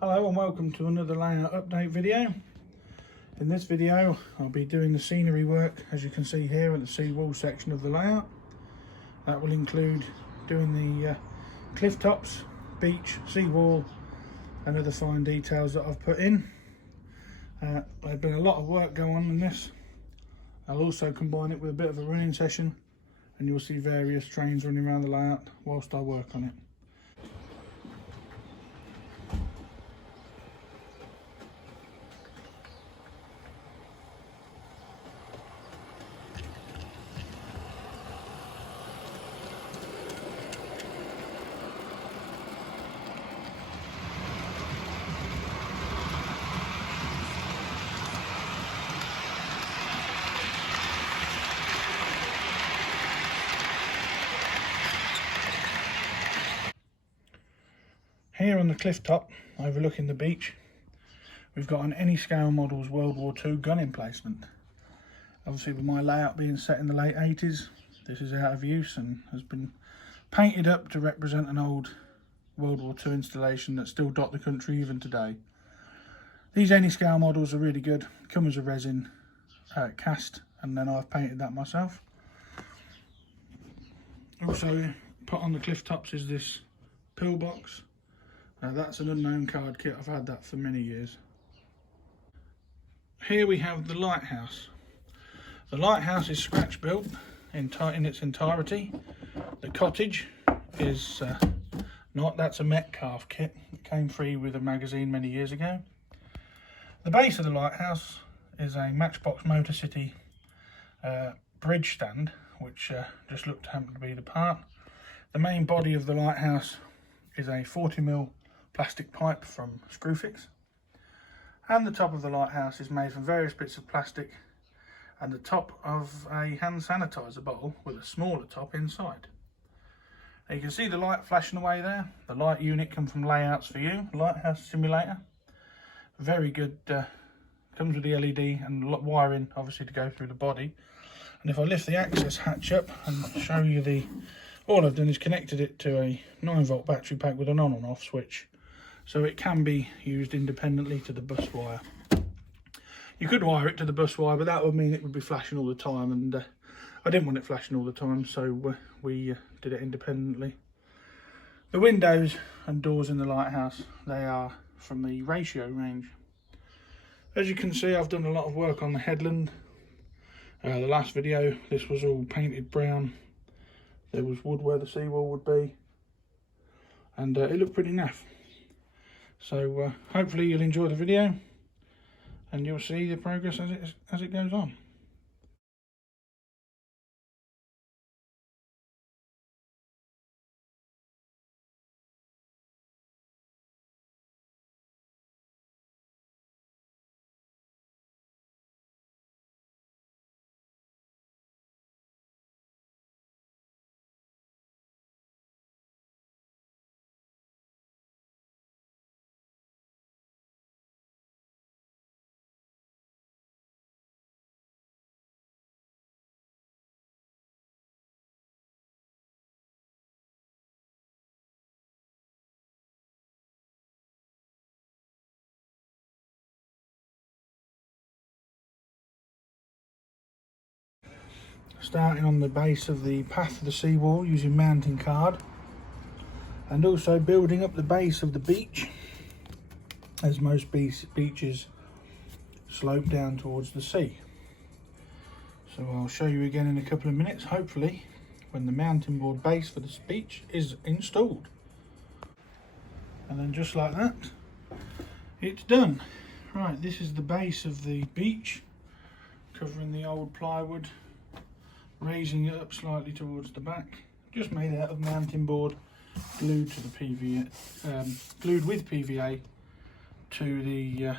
Hello and welcome to another layout update video. In this video I'll be doing the scenery work, as you can see here, at the seawall section of the layout. That will include doing the cliff tops, beach, seawall and other fine details that I've put in. There's been a lot of work going on in this. I'll also combine it with a bit of a running session and you'll see various trains running around the layout whilst I work on it. Here on the cliff top, overlooking the beach, we've got an any scale models World War II gun emplacement. Obviously with my layout being set in the late 80s, this is out of use and has been painted up to represent an old World War II installation that still dot the country even today. These any scale models are really good, come as a resin cast, and then I've painted that myself. Also put on the cliff tops is this pillbox. Now that's an unknown card kit, I've had that for many years. Here we have the lighthouse. The lighthouse is scratch built in its entirety. The cottage is not, that's a Metcalf kit. It came free with a magazine many years ago. The base of the lighthouse is a Matchbox Motor City bridge stand, which just looked to happen to be the part. The main body of the lighthouse is a 40mm plastic pipe from Screwfix, and the top of the lighthouse is made from various bits of plastic and the top of a hand sanitizer bottle with a smaller top inside. Now you can see the light flashing away there. The light unit comes from Layouts for You, Lighthouse Simulator. Very good, comes with the LED and wiring obviously to go through the body. And if I lift the access hatch up and show you all I've done is connected it to a 9-volt battery pack with an on and off switch, so it can be used independently to the bus wire. You could wire it to the bus wire, but that would mean it would be flashing all the time, and I didn't want it flashing all the time, so we did it independently. The windows and doors in the lighthouse, they are from the Ratio range. As you can see, I've done a lot of work on the headland. The last video, this was all painted brown. There was wood where the seawall would be, and it looked pretty naff. So hopefully you'll enjoy the video and you'll see the progress as it goes on. Starting on the base of the path of the seawall using mounting card, and also building up the base of the beach, as most beaches slope down towards the sea. So I'll show you again in a couple of minutes, hopefully, when the mountain board base for this beach is installed. And then just like that, it's done. Right, this is the base of the beach, covering the old plywood, raising it up slightly towards the back, just made out of mountain board, glued to the PVA, glued with PVA to the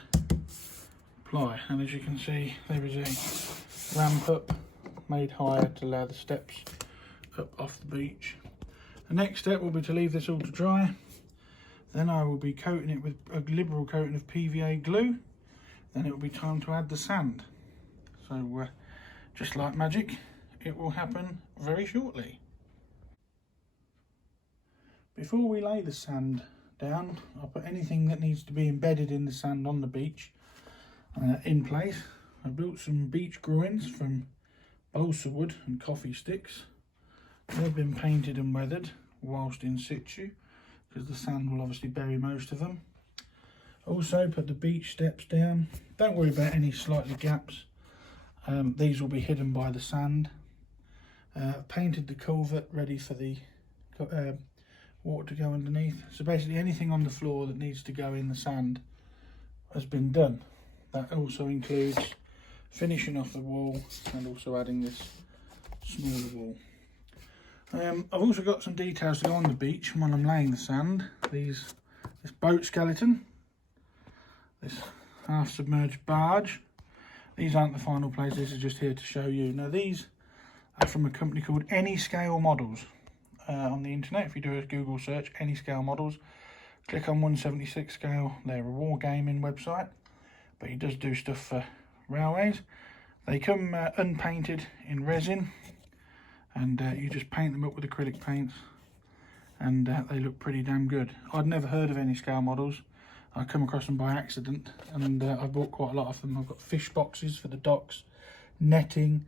ply. And as you can see, there is a ramp up made higher to allow the steps up off the beach. The next step will be to leave this all to dry. Then I will be coating it with a liberal coating of PVA glue. Then it will be time to add the sand. So just like magic, it will happen very shortly. Before we lay the sand down. I'll put anything that needs to be embedded in the sand on the beach in place. I built some beach groins from balsa wood and coffee sticks. They've been painted and weathered whilst in situ, because the sand will obviously bury most of them. Also put the beach steps down. Don't worry about any slightly gaps. These will be hidden by the sand. Painted the culvert ready for the water to go underneath. So basically anything on the floor that needs to go in the sand has been done. That also includes finishing off the wall and also adding this smaller wall. I've also got some details to go on the beach while I'm laying the sand. This boat skeleton, this half submerged barge. These aren't the final place, this is just here to show you. Now these are from a company called Any Scale Models on the internet. If you do a Google search, Any Scale Models, click on 1/76 scale. They're a wargaming website, but he does do stuff for railways. They come unpainted in resin, and you just paint them up with acrylic paints, and they look pretty damn good. I'd never heard of Any Scale Models. I come across them by accident, and I've bought quite a lot of them. I've got fish boxes for the docks, netting,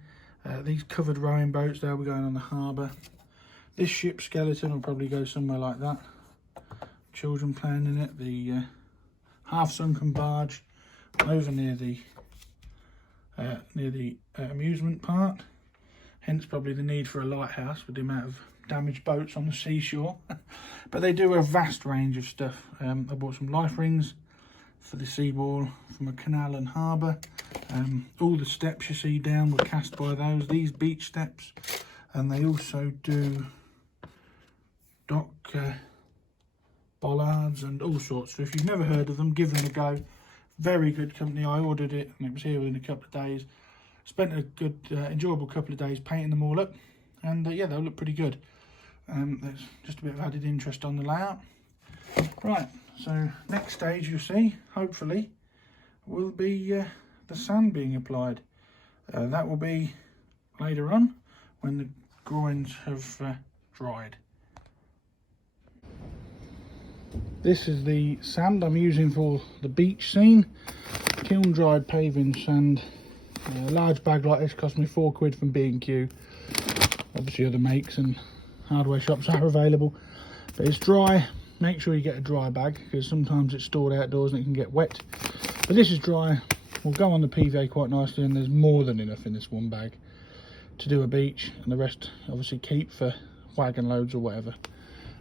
these covered rowing boats, they'll be going on the harbour. This ship skeleton will probably go somewhere like that. Children playing in it. The half sunken barge over near the amusement part. Hence probably the need for a lighthouse with the amount of damaged boats on the seashore. But they do a vast range of stuff. I bought some life rings for the seawall from a canal and harbour. All the steps you see down were cast by these beach steps, and they also do dock bollards and all sorts. So if you've never heard of them, give them a go. Very good company. I ordered it and it was here within a couple of days. Spent a good enjoyable couple of days painting them all up, and yeah, they'll look pretty good. There's just a bit of added interest on the layout. Right, so next stage you'll see, hopefully, will be the sand being applied. That will be later on when the groins have dried. This is the sand I'm using for the beach scene. Kiln dried paving sand. A large bag like this cost me £4 from B&Q. Obviously other makes and hardware shops are available, but it's dry. Make sure you get a dry bag, because sometimes it's stored outdoors and it can get wet. But this is dry, will go on the PVA quite nicely, and there's more than enough in this one bag to do a beach, and the rest obviously keep for wagon loads or whatever.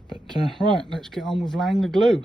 But right, let's get on with laying the glue.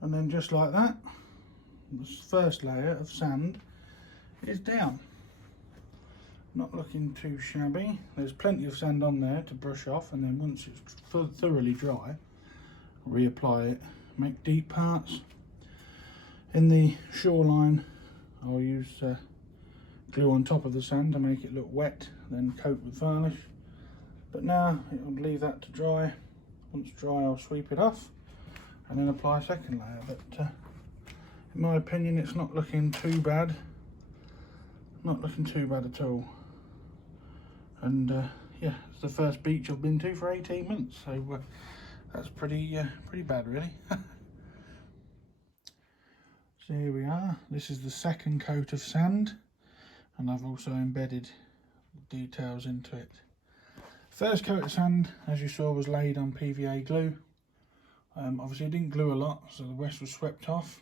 And then just like that, the first layer of sand is down. Not looking too shabby. There's plenty of sand on there to brush off, and then once it's thoroughly dry, reapply it. Make deep parts. In the shoreline, I'll use glue on top of the sand to make it look wet, then coat with varnish. But now I'll leave that to dry. Once dry, I'll sweep it off and then apply a second layer. But in my opinion, it's not looking too bad. Not looking too bad at all. And yeah, it's the first beach I've been to for 18 months, so that's pretty bad, really. So here we are. This is the second coat of sand, and I've also embedded details into it. First coat of sand, as you saw, was laid on PVA glue. Obviously it didn't glue a lot, so the rest was swept off.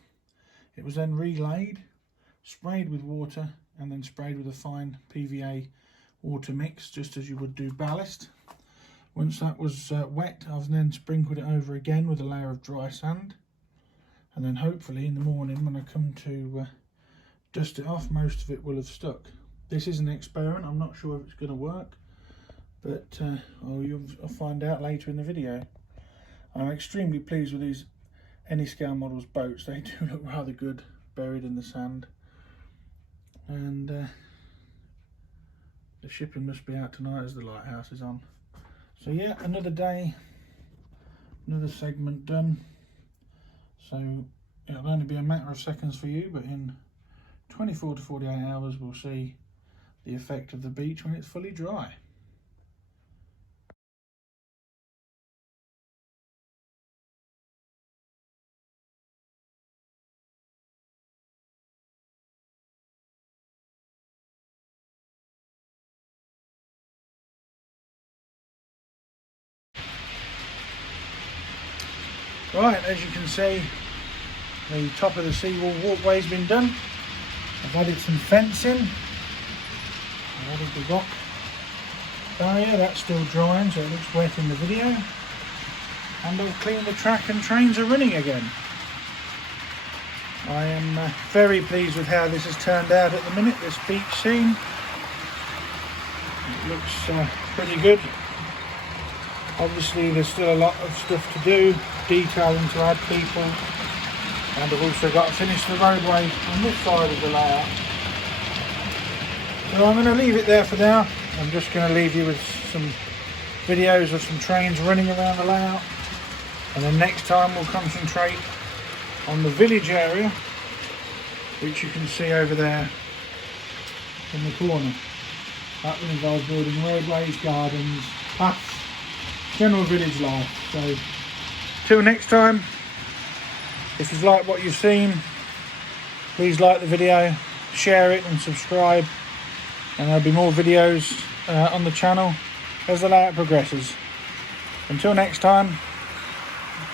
It was then relaid, sprayed with water, and then sprayed with a fine PVA water mix, just as you would do ballast. Once that was wet, I've then sprinkled it over again with a layer of dry sand, and then hopefully in the morning when I come to dust it off, most of it will have stuck. This is an experiment, I'm not sure if it's going to work, but you'll find out later in the video. I'm extremely pleased with these Any-Scale Models boats. They do look rather good buried in the sand, and the shipping must be out tonight as the lighthouse is on. So yeah, another day, another segment done. So it'll only be a matter of seconds for you, but in 24 to 48 hours we'll see the effect of the beach when it's fully dry. Right, as you can see, the top of the seawall walkway's been done. I've added some fencing. I've added the rock barrier, that's still drying, so it looks wet in the video. And I've cleaned the track and trains are running again. I am very pleased with how this has turned out at the minute, this beach scene. It looks pretty good. Obviously there's still a lot of stuff to do, detailing to add people, and I've also got to finish the roadway on this side of the layout. So I'm going to leave it there for now. I'm just going to leave you with some videos of some trains running around the layout, and then next time we'll concentrate on the village area, which you can see over there in the corner. That will involve building roadways, gardens, paths, general village life. So till next time, if you've liked what you've seen, please like the video, share it and subscribe, and there'll be more videos on the channel as the layout progresses. Until next time,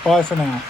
bye for now.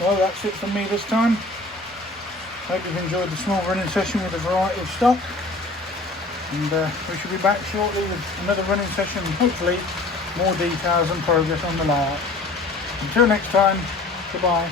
Well, that's it from me this time. Hope you've enjoyed the small running session with a variety of stock. And we should be back shortly with another running session and hopefully more details and progress on the layout. Until next time, goodbye.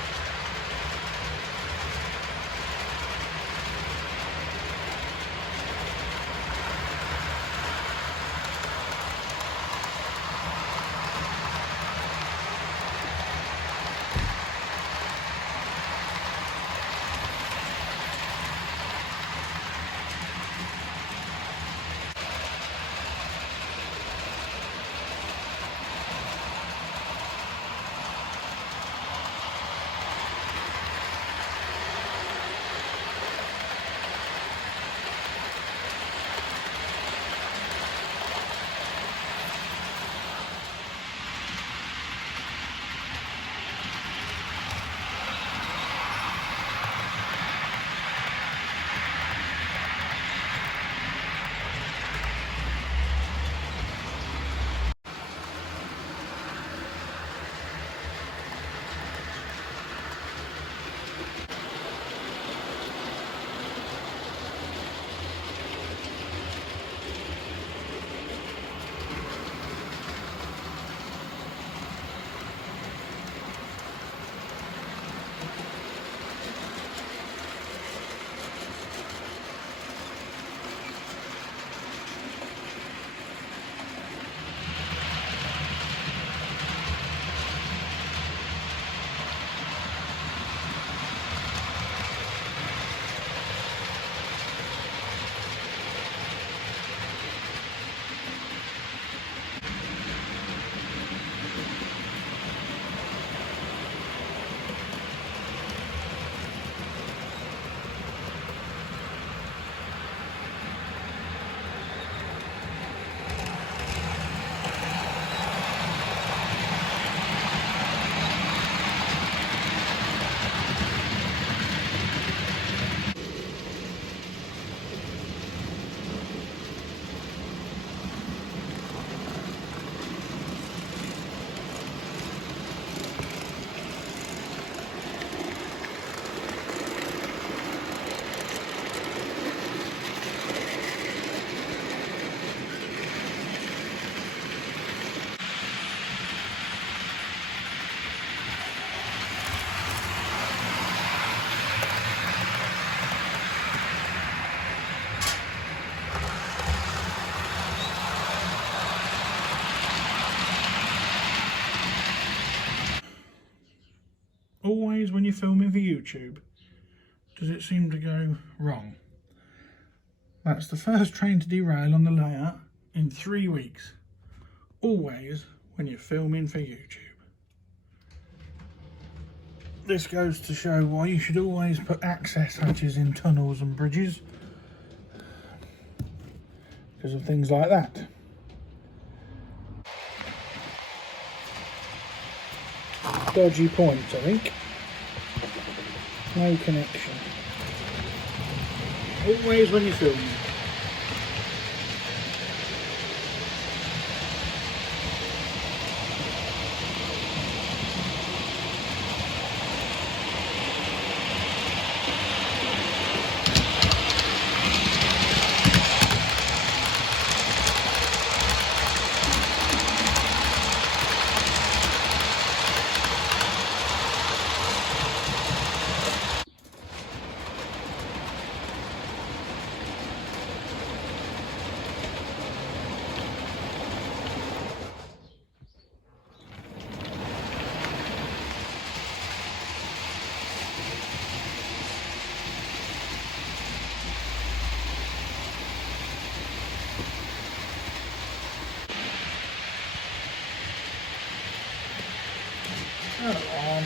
Always when you're filming for YouTube, does it seem to go wrong? That's the first train to derail on the layout in 3 weeks. Always when you're filming for YouTube. This goes to show why you should always put access hatches in tunnels and bridges, because of things like that. Dodgy points, I think. No connection. Always when you're filming. Come on.